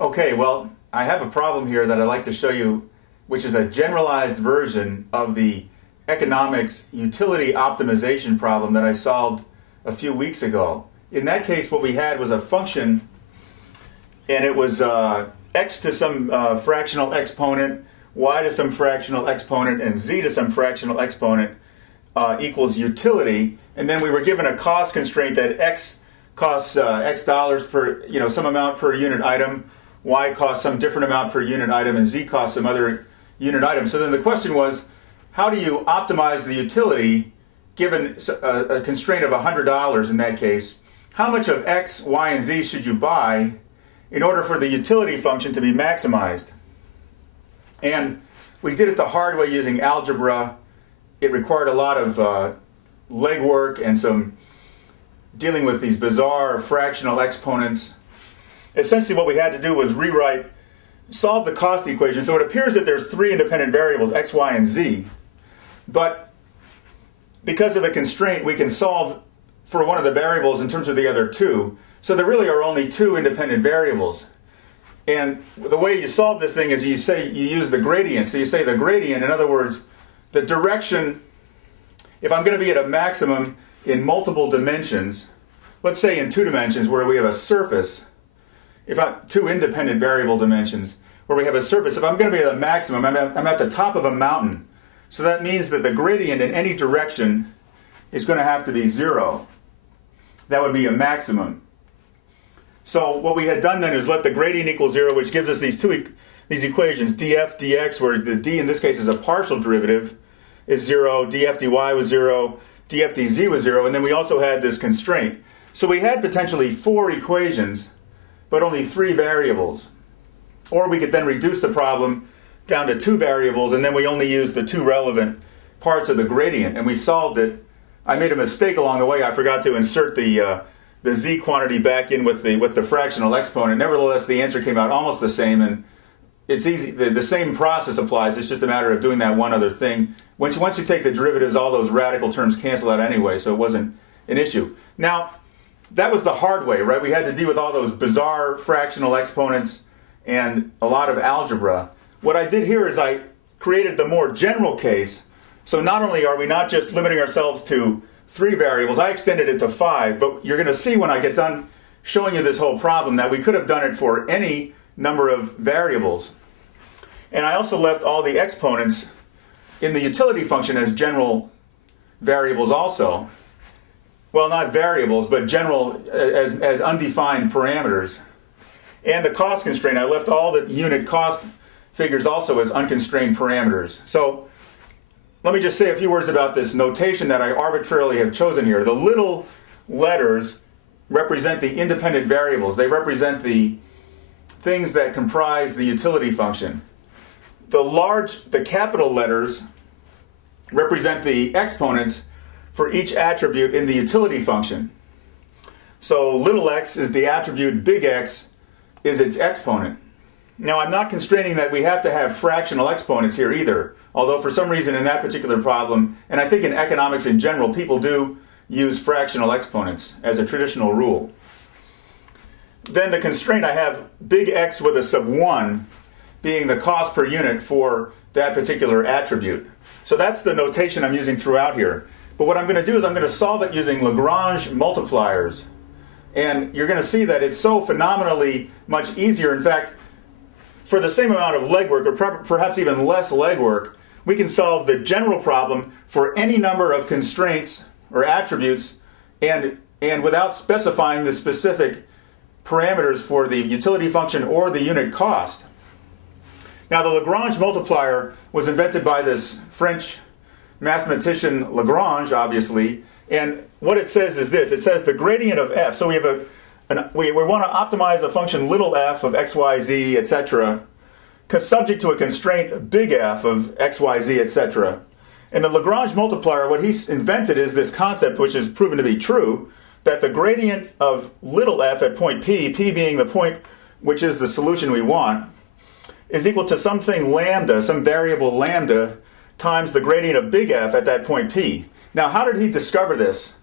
Okay, well, I have a problem here that I'd like to show you, which is a generalized version of the economics utility optimization problem that I solved a few weeks ago. In that case, what we had was a function, and it was x to some fractional exponent, y to some fractional exponent, and z to some fractional exponent equals utility. And then we were given a cost constraint that x costs x dollars per, some amount per unit item, y costs some different amount per unit item, and z costs some other unit item. So then the question was, how do you optimize the utility given a constraint of $100 in that case? How much of x, y, and z should you buy in order for the utility function to be maximized? And we did it the hard way using algebra. It required a lot of legwork and some dealing with these bizarre fractional exponents. Essentially what we had to do was solve the cost equation. So it appears that there's three independent variables, x, y, and z. But because of the constraint, we can solve for one of the variables in terms of the other two. So there really are only two independent variables. And the way you solve this thing is you use the gradient. So you say the gradient, in other words, the direction, if I'm going to be at a maximum in multiple dimensions, let's say in 2 dimensions where we have a surface, two independent variable dimensions where we have a surface, if I'm going to be at a maximum, I'm at the top of a mountain. So that means that the gradient in any direction is going to have to be 0. That would be a maximum. So what we had done then is let the gradient equal 0, which gives us these equations, df dx, where the d in this case is a partial derivative, is 0, df dy was 0, df dz was 0, and then we also had this constraint. So we had potentially 4 equations, but only 3 variables. Or we could then reduce the problem down to 2 variables, and then we only used the 2 relevant parts of the gradient, and we solved it. I made a mistake along the way. I forgot to insert the z quantity back in with the fractional exponent. Nevertheless, the answer came out almost the same, and it's easy. The same process applies. It's just a matter of doing that one other thing. Once you take the derivatives, all those radical terms cancel out anyway, so it wasn't an issue. Now, that was the hard way, right? We had to deal with all those bizarre fractional exponents and a lot of algebra. What I did here is I created the more general case. So not only are we not just limiting ourselves to 3 variables, I extended it to 5, but you're going to see when I get done showing you this whole problem that we could have done it for any number of variables. And I also left all the exponents in the utility function as general variables also. Well, not variables, but general as undefined parameters. And the cost constraint, I left all the unit cost figures also as unconstrained parameters. So let me just say a few words about this notation that I arbitrarily have chosen here. The little letters represent the independent variables. They represent the things that comprise the utility function. The capital letters represent the exponents for each attribute in the utility function. So little x is the attribute, big X is its exponent. Now I'm not constraining that we have to have fractional exponents here either, although for some reason in that particular problem, and I think in economics in general, people do use fractional exponents as a traditional rule. Then the constraint, I have big X with a sub 1 being the cost per unit for that particular attribute. So that's the notation I'm using throughout here. But what I'm going to do is I'm going to solve it using Lagrange multipliers. And you're going to see that it's so phenomenally much easier. In fact, for the same amount of legwork, or perhaps even less legwork, we can solve the general problem for any number of constraints or attributes and without specifying the specific parameters for the utility function or the unit cost. Now the Lagrange multiplier was invented by this French mathematician Lagrange, obviously, and what it says is this. It says the gradient of f. So we have we want to optimize a function little f of x, y, z, etc., subject to a constraint big F of x, y, z, etc. And the Lagrange multiplier, what he's invented is this concept, which is proven to be true, that the gradient of little f at point P being the point which is the solution we want, is equal to something lambda, some variable lambda, times the gradient of big F at that point P. Now, how did he discover this?